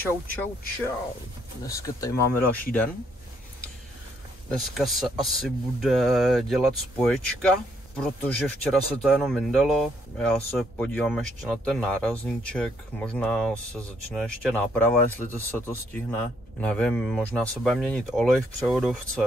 Čau. Dneska tady máme další den. Dneska se asi bude dělat spoječka, protože včera se to jenom vyndalo. Já se podívám ještě na ten nárazníček, možná se začne ještě náprava, jestli to se to stihne. Nevím, možná se bude měnit olej v převodovce,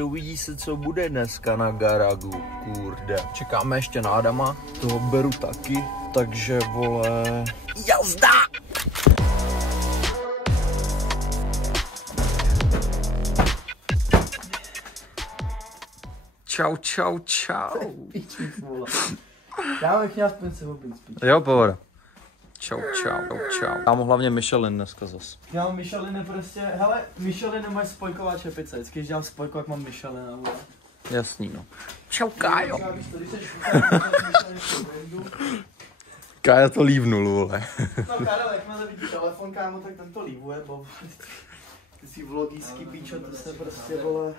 uvidí se, co bude dneska na garagu, kurde. Čekáme ještě na Adama, toho beru taky, takže vole, jazda! Čau. Já bych měl aspoň se oblíct, pič. Jo, pohoda. Čau. Já mám hlavně Michelin dneska zas. Já mám Michelin prostě, hele, Michelin je moje spojková čepice, vždycky, když dělám spojku, jak mám Michelin, ale... Jasný, no. Čau, Kájo. Kája to lívnul, vole. No, Karel, jakmile vidí telefon, kámo, tak ten to lívuje, bo... Ty jsi vlogíský píčo, to se prostě, vole...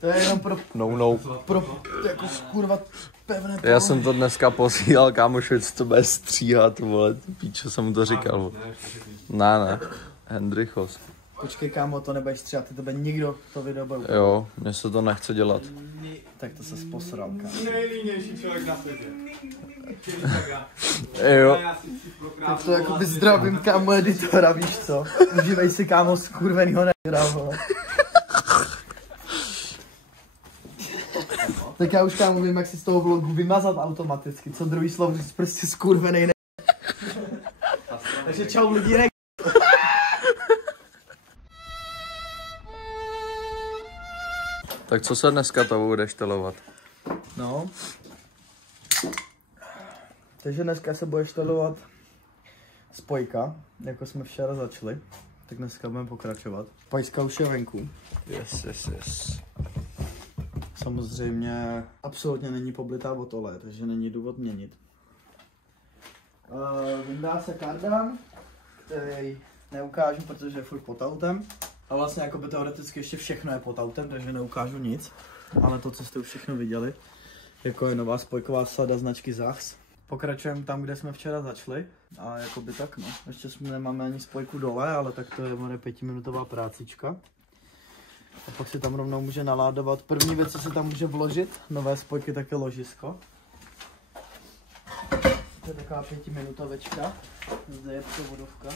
To je jenom pro... No. Pro, jako kurva, pevné... Já jsem to dneska posílal kámošovi, co to bude stříhat, vole, ty píčo, jsem mu to říkal, vole. Ne, Hendrichos. Počkej, kámo, to nebudeš stříhat, ty tebe nikdo to video bude. Jo, mně se to nechce dělat. Tak to se posral, kámo. Nejlínější člověk na světě. Jo. Tak to jako by zdravím, kámo, editora, víš co? Užívej si, kámo, skurvenýho negra, vole. Tak já už, kámo, vím, jak si z toho vlogu vymazat automaticky, co druhý slovo říct, prostě skurvenej ne. Takže čau lidi, ne. Tak co se dneska to budeš telovat? No. Takže dneska se bude štelovat spojka, jako jsme včera začali. Tak dneska budeme pokračovat. Pajska už je venku. Yes. Samozřejmě absolutně není poblitá od oleje, takže není důvod měnit. Vyndá se kardan, který neukážu, protože je furt pod autem. A vlastně jakoby teoreticky ještě všechno je pod autem, takže neukážu nic. Ale to, co jste už všechno viděli, jako je nová spojková sada značky Zachs. Pokračujeme tam, kde jsme včera začali. A jakoby tak no. Ještě jsme nemáme ani spojku dole, ale tak to je 5minutová prácička. A pak si tam rovnou může naládovat. První věc, co se tam může vložit, nové spojky, tak je ložisko. To je taková 5minutovečka. Zde je převodovka.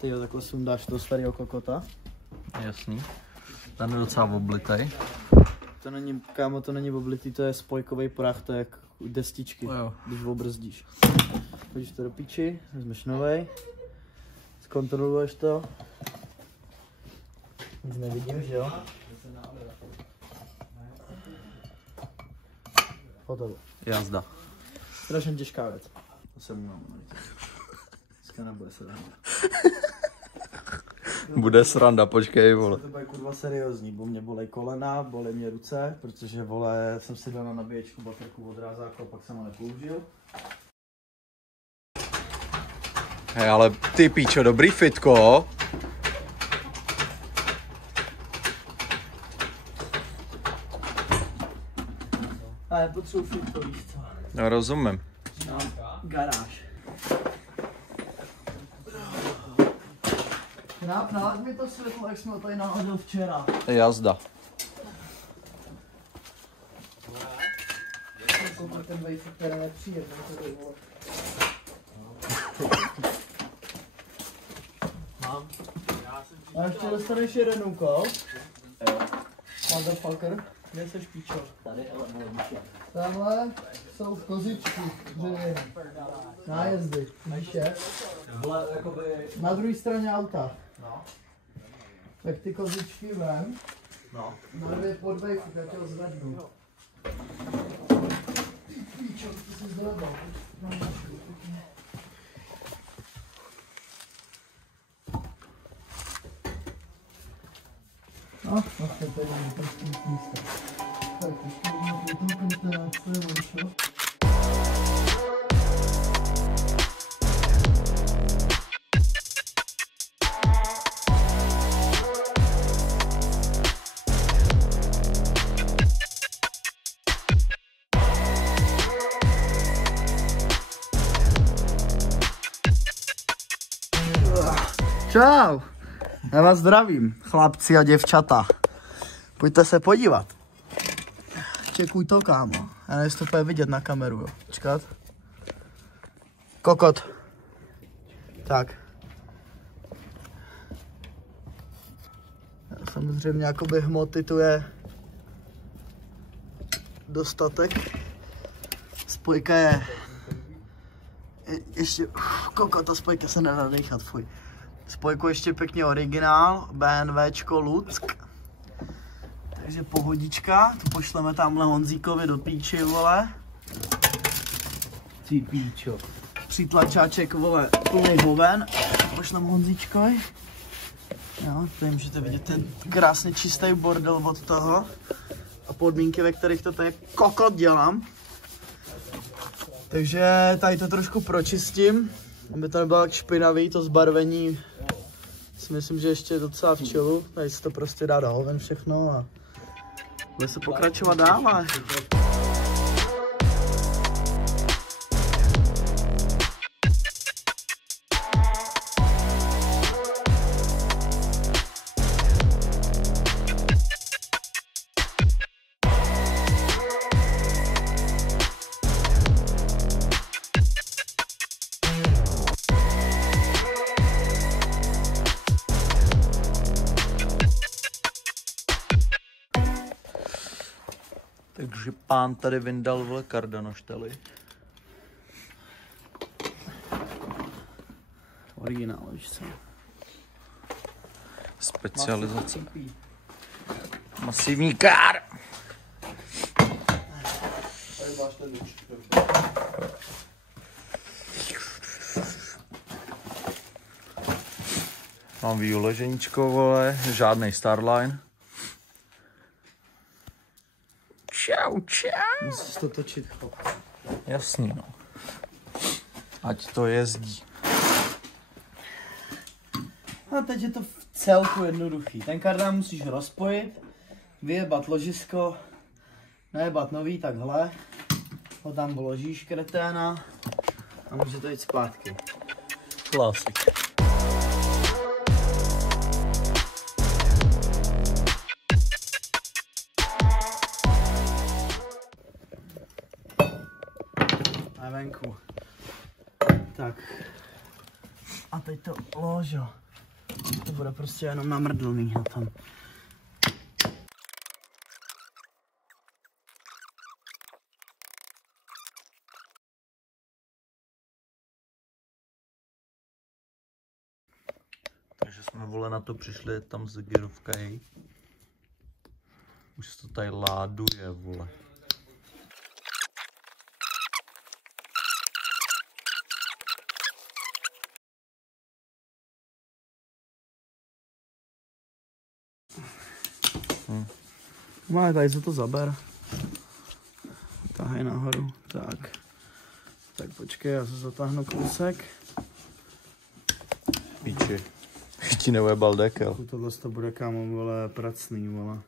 Ty jo, takhle sundáš toho starého kokota. Jasný. Ten je docela oblitej. To není, kámo, to není oblitý, to je spojkový prach, to je jak destičky, když obrzdíš. Chodíš to do piči, vezmeš novej, zkontroluješ to. Nic nevidím, že jo? Hotovo. Jazda. Strašně těžká věc. To se mu mám dneska nebude se dát. Bude sranda, počkej, vole. To bude kurva seriózní, bo mě bolej kolena, bolej mě ruce, protože vole, jsem si dal na nabíječku baterku od rázáku a pak jsem ho nepoužil. Hej, ale ty píčo, dobrý fitko. A nepotřebuji fitko, víš co? No, rozumím. No, garáž. Nalaď mi to světlo, jak jsme ho tady nahodil včera. Jazda. Ten vejfek, který je nepříjemný. Mám. A ještě dostaneš jeden úkol. Motherfucker. Kde seš píčo? Tady, hele, moje duše. Tamhle jsou kozičky dřevěný. Nájezdy, víš je? Na druhé straně auta. No. Tak ty kozičky vem. No. Dvě pod vejfek, já tě ho zvednu. Píčo, ty jsi zdobal. No, vlastně tady je prostě místo. Tak, ještě jednou tu Čau. Já vás zdravím, chlapci a děvčata. Pojďte se podívat. Čekuj to, kámo. Já nevím, jestli to bude vidět na kameru, jo. Čekat. Kokot. Tak. Samozřejmě jakoby hmoty tu je dostatek. Spojka je ještě, kokot, ta spojka se nedá dechat, fuj. Spojku ještě pěkně originál, BMWčko Luck. Takže pohodička, to pošleme tamhle Honzíkovi do píči, vole. Ty píčo. Přítlačáček, vole, plný hoven. Pošlem Honzíčkovi. Jo, tady můžete vidět ten krásně čistý bordel od toho. A podmínky, ve kterých to tady kokot dělám. Takže tady to trošku pročistím, aby to nebylo tak špinavý, to zbarvení si myslím, že ještě je docela v čelu. Tady se to prostě dá do hoven všechno a bude se pokračovat dále. Takže pán tady vyndal, vole, kardanoštely. Originál, víš co? Specializace. Masivní kár. Tady máš ten nůž. Mám výuleženíčko, vole, žádnej Starline. Čau, čau. Musíš to točit, chlap. Jasný, no. Ať to jezdí. A teď je to v celku jednoduchý. Ten kardán musíš rozpojit, vyjebat ložisko, najebat nový takhle, ho tam vložíš, kreténa, a můžete jít zpátky. Klasik. A venku. Tak. A teď to ložo. To bude prostě jenom namrdlný na tom. Takže jsme, vole, na to přišli, tam zegerovka jej. Už se to tady láduje, vole. No, tady se to zaber. Tahej nahoru. Tak. Tak počkej, já se zatáhnu kousek. Píči. Ti nevojebal dekel. Tohle to bude, kámo, vole, pracný, vole.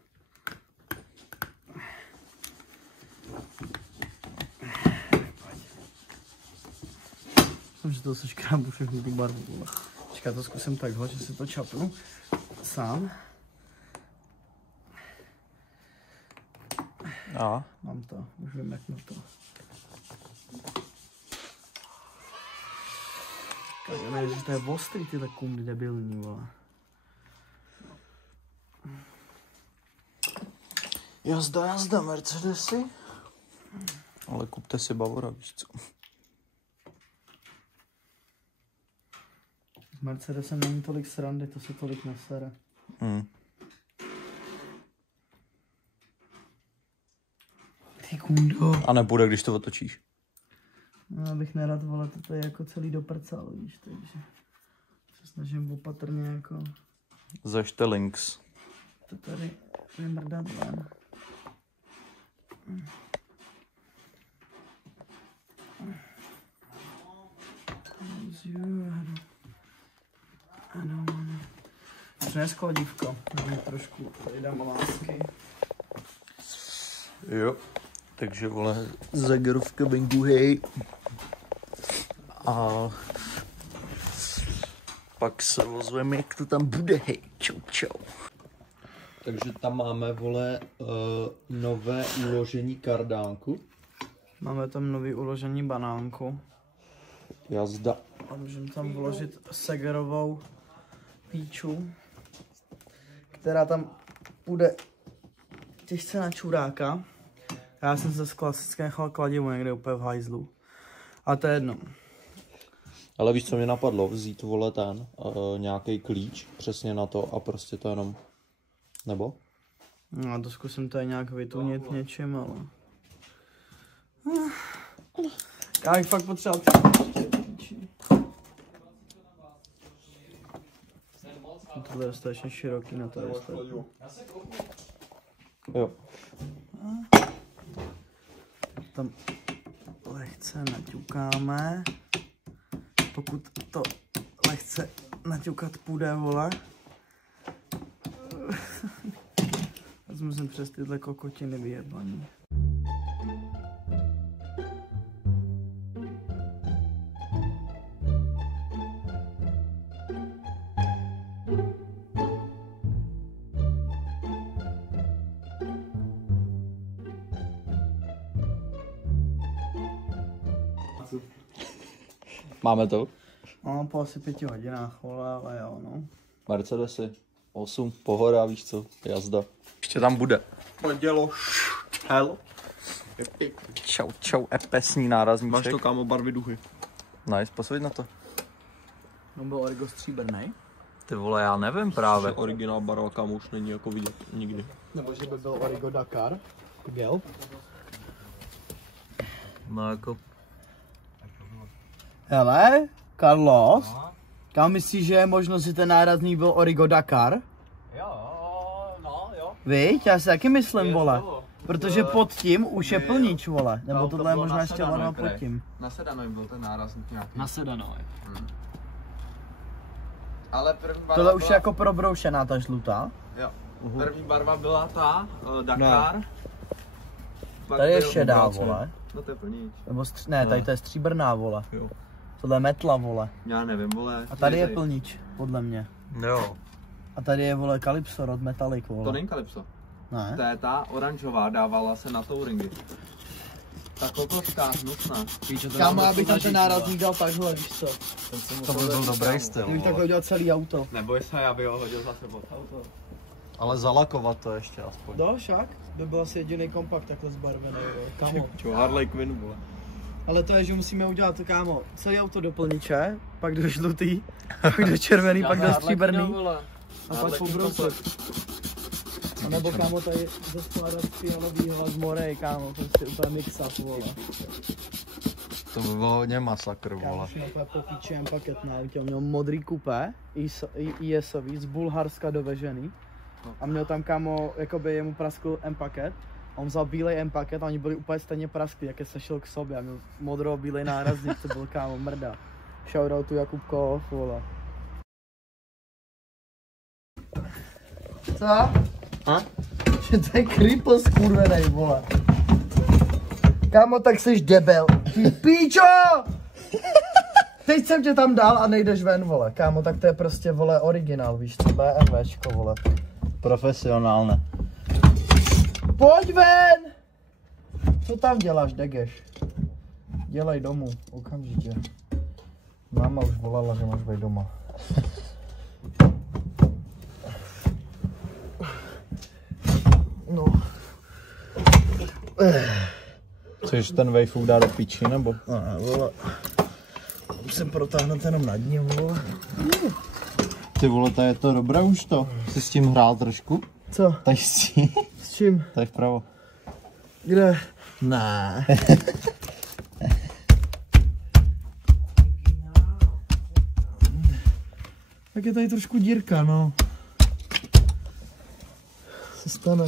Myslím, že to se škrábu všechny tu barvu, vole. Počkej, to zkusím takhle, že si to čapnu sám. A? Mám to, už vím, jak na to. Kaďme, že to je ostrý, tyhle kundy debilní, vole. Jazda, Mercedesy. Ale kupte si Bavora, víš co. S Mercedesem není tolik srandy, to se tolik nesere. Ty kundo. A nebude, když to otočíš. No, já bych nerad, vole, to je jako celý do prcálu, víš, takže se snažím opatrně jako Zažte links. to tady vymrdat ven. Ano. Přines kladívko, trošku tady dám lásky. Jo. Takže, vole, zegerovka venku, hej. A pak se ozveme, jak to tam bude, hej, čau. Takže tam máme, vole, nové uložení kardánku. Máme tam nový uložení banánku. Jazda. A můžeme tam vložit segerovou píču, která tam půjde těžce na čuráka. Já jsem se z klasické nechal kladivu někde úplně v hajzlu. A to je jedno. Ale víš, co mě napadlo? Vzít, vole, ten nějaký klíč přesně na to a prostě to jenom... Nebo? No to zkusím tady nějak vytunit něčím, ale... Já bych fakt potřeboval tohle je dostatečně široký na to. Jo. Tam lehce naťukáme. Pokud to lehce naťukat půjde, vole. Vezmu jsem přes tyhle kokotiny vyjebaný. Máme to? No, po asi 5 hodinách, vole, ale jo, no. Mercedesy. 8, pohoda, víš co, jazda. Ještě tam bude. Podělo. Hell. Čau, epesní nárazníček. Máš to, kámo, barvy duchy. Nice, posvěď na to. No byl Origo stříbrnej. Ty vole, já nevím právě. Originál barva, kámo, už není jako vidět nikdy. Nebo že by byl Origo Dakar. Gel. No jako... Hele, Carlos. Kam myslíš, že je možnost, že ten nárazník byl Origo Dakar? Jo. Víš, já si taky myslím, vole. Protože pod tím už je plnič, vole. Nebo tohle je možná ještě ono pod tím. Na Sedanovi byl ten nárazník nějaký. Na Sedanovi. Ale první barva Tohle už je jako probroušená ta žlutá. Jo. První barva byla ta Dakar. No. Tady je šedá, vole. No to je plnič. Nebo ne, tady to je stříbrná, vole. Jo. Tohle je metla, vole. Já nevím, vole. A tady je plnič, podle mě. Jo. A tady je, vole, Calypso od Metallic, vole. To není Calypso. Ne? To je ta oranžová, dávala se na touringy. Ta kokoská, hnusná. Kámo, já bych tam ten nárazník dal takhle, víš co. To by byl dobrý styl. Kdybych takhle udělal celý auto. Neboj se, já bych ho hodil zase pod auto. Ale zalakovat to ještě aspoň. No, však. By byl asi jediný kompakt takhle zbarvený, kámo. Čo, Harley Quinn, vole. Ale to je, že musíme udělat to, kámo, celý auto do plniče, pak do žlutý, pak do červený, pak do stříbrný a pak pobrousit. A nebo, kámo, tady zaskládat fialovýho z Morej, kámo, to je úplně mix-up, vole. To by bylo hodně masakr, vole. Kámo, jsme úplně popíčem paket na autě, měl modrý kupé, IS-ový, z Bulharska dovežený. A měl tam, kámo, jakoby jemu praskl M-paket. On vzal bílej M-paket a oni byli úplně stejně prasklí, jak je sešel k sobě. A měl modro-bílej nárazník, to byl, kámo, mrda. Shoutoutu Jakub Kov, vole. Co? A? Že to je creepo skurvenej, vole. Kámo, tak jsi debil. Ty píčo! Teď jsem tě tam dal a nejdeš ven, vole. Kámo, tak to je prostě, vole, originál, víš co, BMWčko, vole. Profesionálne. Pojď ven! Co tam děláš, Degeš? Dělej domů, okamžitě. Máma už volala, že máš být doma. No. Chceš ten wayfook dát do píči, nebo? Ne, vole. Musím protáhnout jenom nad ním, vole. Ty vole, to je to dobré už to. Jsi s tím hrál trošku? Co? Tady s tím? S čím? Tady vpravo. Kde? Ne. Tak je tady trošku dírka, no. Se stane.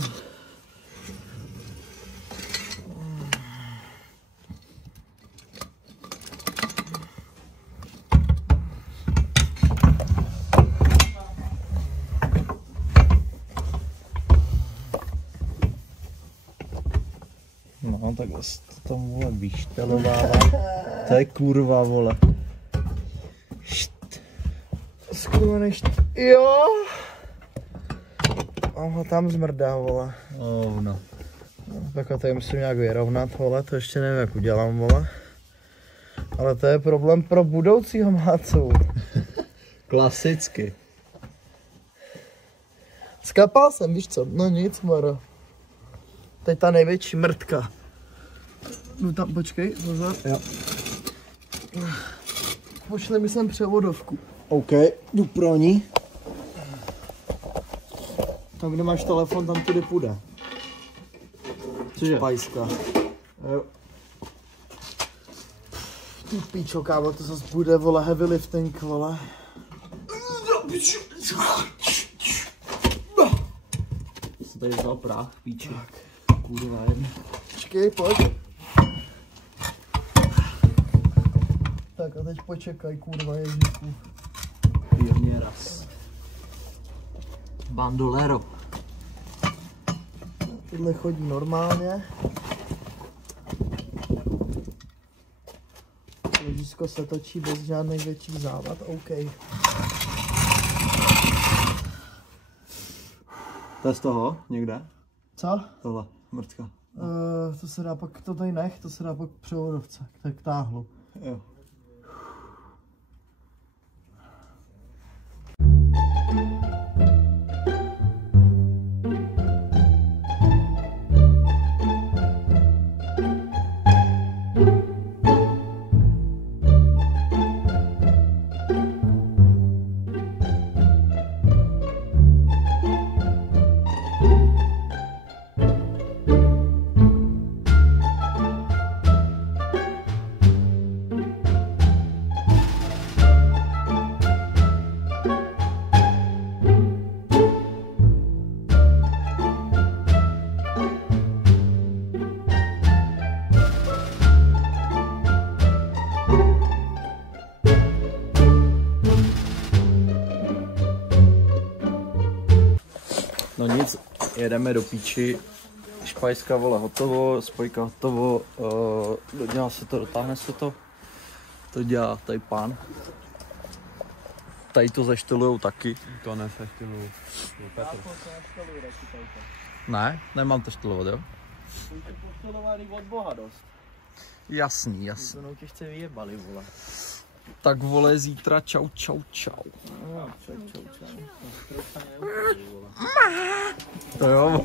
No, takhle to tam, vole, vyštelovává. To je kurva, vole. skruvený jo! Aha, tam zmrdá, vole. No. Tak a tady musím nějak vyrovnat, vole, to ještě nevím, jak udělám, vole. Ale to je problém pro budoucího mácu. Klasicky. Skapal jsem, víš co? No nic, moro. Teď ta největší mrtka. No tam, počkej, pozor. Jo. Pošli mi sem převodovku. OK, jdu pro ní. Tam, kde máš telefon, tam tudy půjde. Cože? Pajska. Jo. Ty píčo, kámo, to zase bude, vole, heavy lifting, vole. Jsem tady vzal prach, píči. Kurva, jedno. Počkej, pojď. Tak a teď počekaj, kurva, ježišku. Pionieras. Bandolero. Tohle chodí normálně. Ložisko se točí bez žádných větších závad, OK. To je z toho někde? Co? Tohle, mrtka. To se dá pak, to tady nech, to se dá pak k převodovce, tak táhlu. Jo. No nic, jedeme do píči. Špajska, vole, hotovo, spojka hotovo, dodělá se to, dotáhne se to. To dělá tady pán. Tady to zaštylujou taky. To neseštiluju. Ne, nemám to štylovat, jo? Jste poštelovaný od Boha dost. Jasný, jasný. To těžce vyjebali, vole. Tak vole, zítra čau. Čau. To jo.